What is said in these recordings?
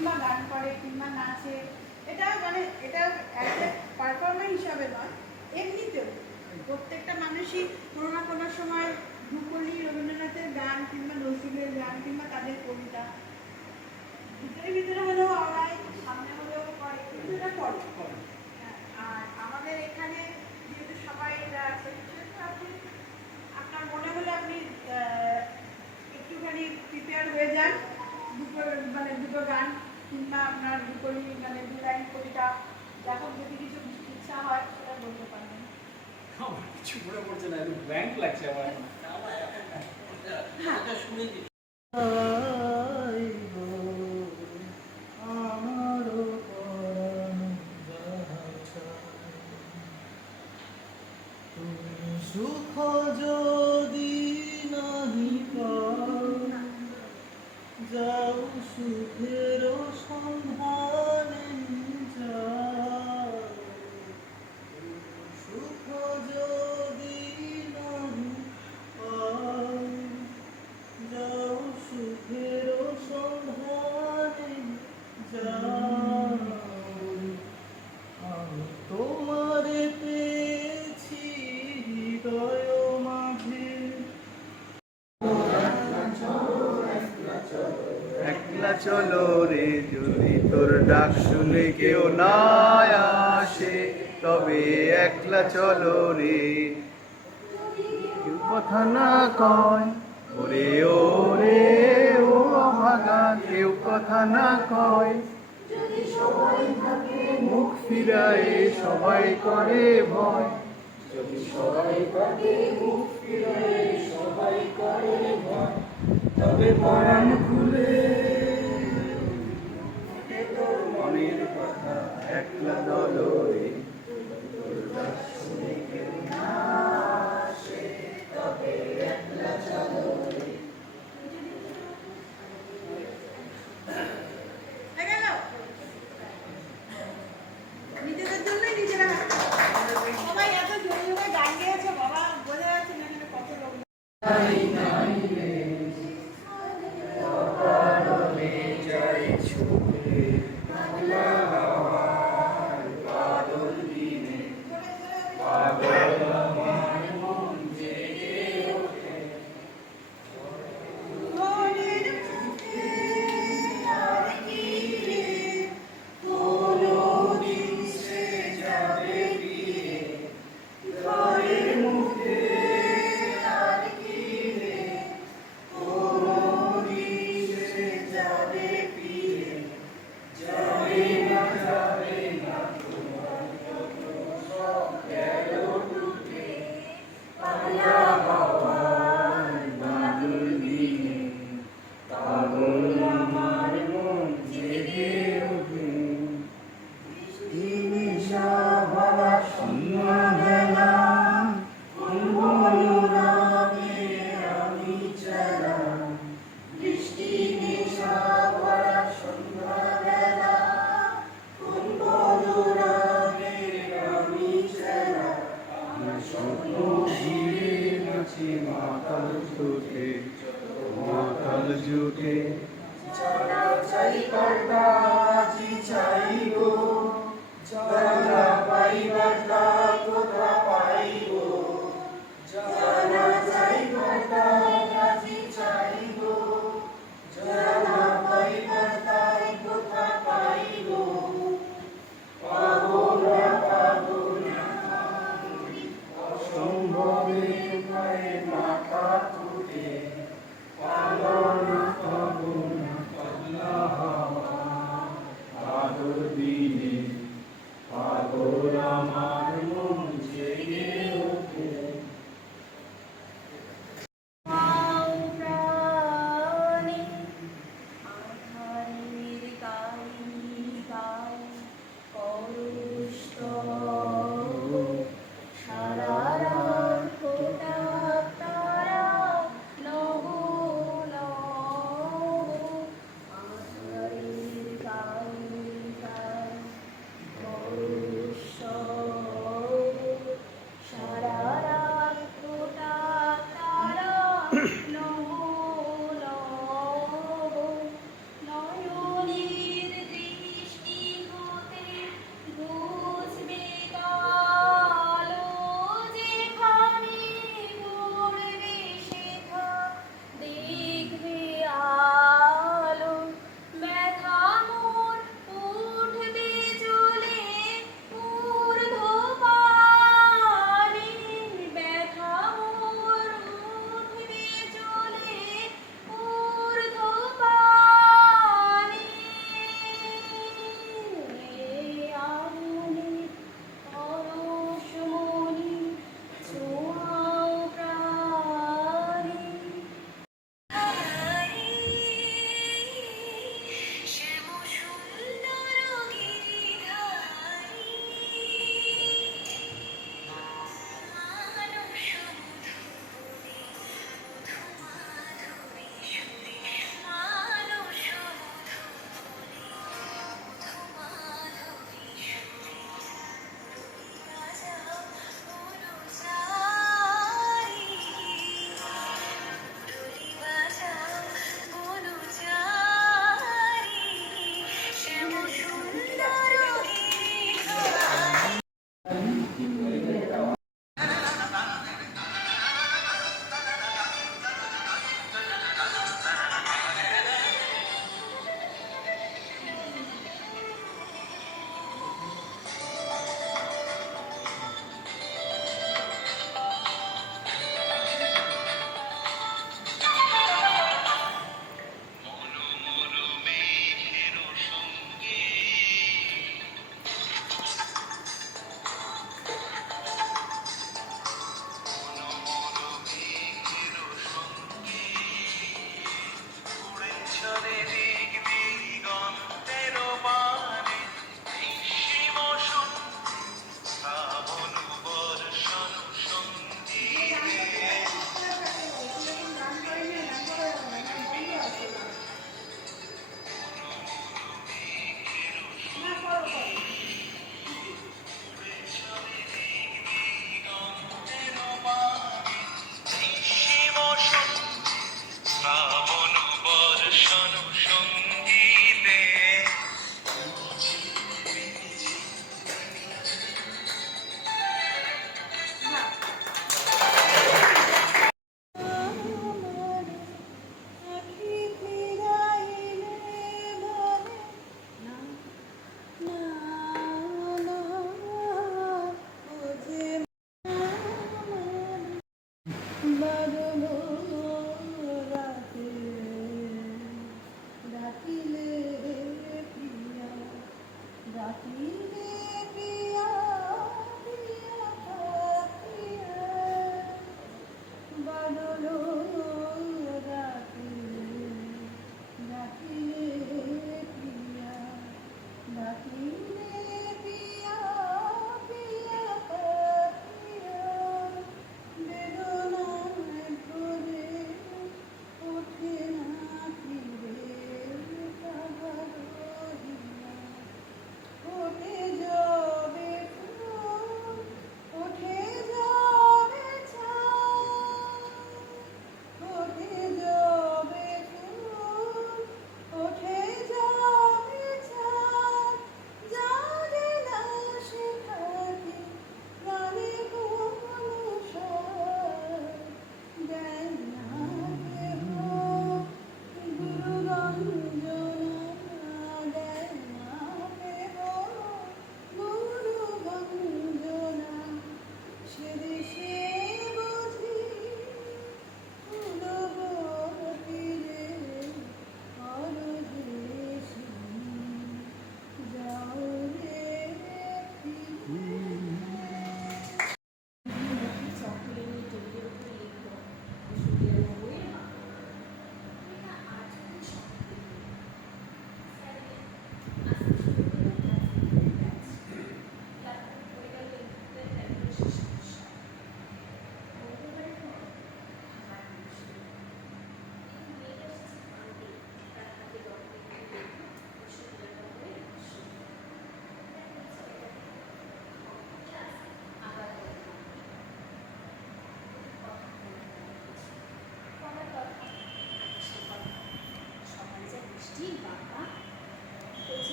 কিংবা গান করে কিংবা নাচে, এটা মানে এটা একটা পারফরম্যান্স হিসাবে নয়, এমনিতেও প্রত্যেকটা মানুষই কোনো না কোনো সময় রূপলী, রবীন্দ্রনাথের গান কিংবা নজরুলের গান কিংবা তাদের কবিতা ভিতরে ভিতরে হলেও আওড়ায়, সামনে হলেও করে, কিন্তু এটা করে। আর আমাদের এখানে যেহেতু সবাই এটা আছে, সেহেতু আপনি আপনার মনে হলে আপনি একটুখানি প্রিপেয়ার হয়ে যান, দুটো গান কিংবা আপনার রূপলী মানে 2 লাইন কবিতা, যখন যদি কিছু ইচ্ছা হয় সেটা বলতে পারবেন। কিছু মনে পড়ছে না, একটু ব্ল্যাঙ্ক লাগছে আমার। সুখ যদি নাহি যাও সুখের সন্ধানে যাও, সুখ যদি নাহি যাও সুখের সন্ধানে যাও, আমি তোমারে পেয়েছি হৃদয় মাঝে। একলা চলো রে, যদি তোর ডাক শুনে কেউ না আসে, তবে একলা চলো রে। কেউ কথা না কয় ওরে ওরে ও ভাগা, কেউ কথা না কয়, মুখ ফিরায় সবাই করে ভয়, যদি সবাই থাকে মুখ ফিরায় সবাই করে ভয়, তবে পরাণ খুলে তোর মনের কথা একলা দলরে। নিজেদের জন্যই নিজেরা সবাই এত জোরে জোরে গান গেয়েছে, বাবা বোঝা যাচ্ছে না এখানে কত লোক।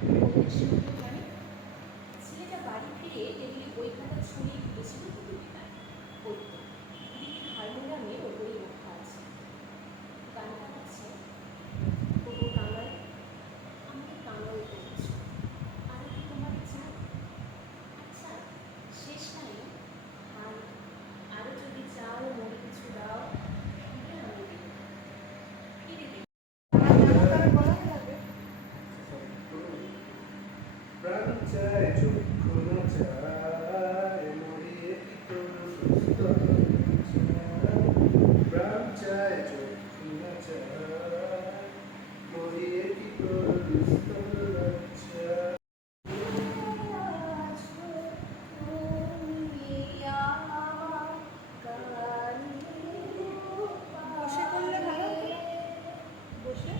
মানে ছেলেটা বাড়ি ফিরে টেবিলে বই খাতা ছড়িয়ে দিয়েছিল দুদিনটা ওই তো দিদির হারমোনিয়ামে ওপরে লেখা আছে গানটা আছে তবু কাঙাল আমাকে কাঙাল করেছ আর কি তোমার চাই আচ্ছা শেষ নাই আর আরও যদি চাও মনে কিছু দাও আমি দেব কি দিদি প্রাণ চায় চক্ষু না চায় মরিয়ে কি তোর সুস্থ প্রাণ চায় চক্ষু না চায় মরিয়ে কি তোর দুস্থ লজ্জা বসে করলে ভালো হতো। বসে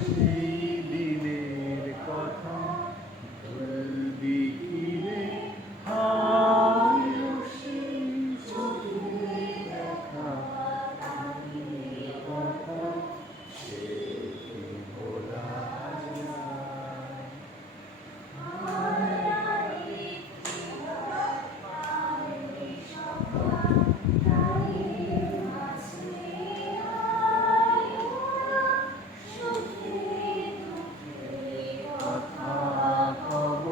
সেই দিনের কথা ভুলবি কি রে হায় সেই চোখে দেখা দিনের কথা সে কি ভোলা যায় কথা কব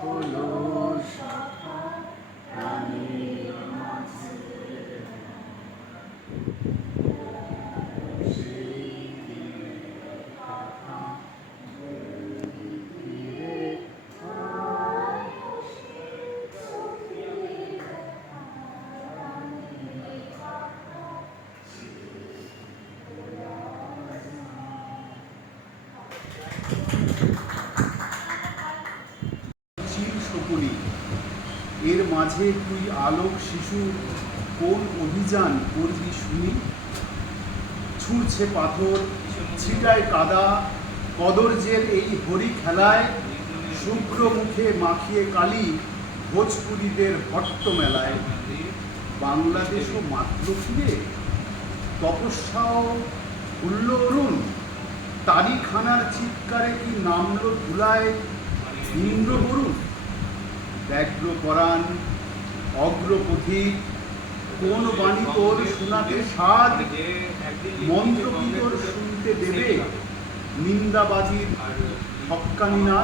হলো সখা প্রাণের মাঝে সেই দিনের কথা বলবি কি রে হায় চির শকুনি এর মাঝে তুই আলোক শিশু কোন অভিযান করবি শুনি ছুঁড়ছে পাথর ছিটায় কাদা কদর্যের এই হরি খেলায় শুভ্র মুখে মাখিয়ে কালি ভোজপুরীদের হট্ট মেলায় বাংলাদেশও মাত্র ফিরে তপস্যাও খুলল অরুণ তারি খানার চিৎকারে কি নামলো ধুলায় ইন্দ্র বরুণ ব্যগ্র পরাণ অগ্রপথিক কোন বাণী তোর শোনাতে সাদ মন্ত্র কি তোর শুনতে দেবে নিন্দাবাজির হক্কানি না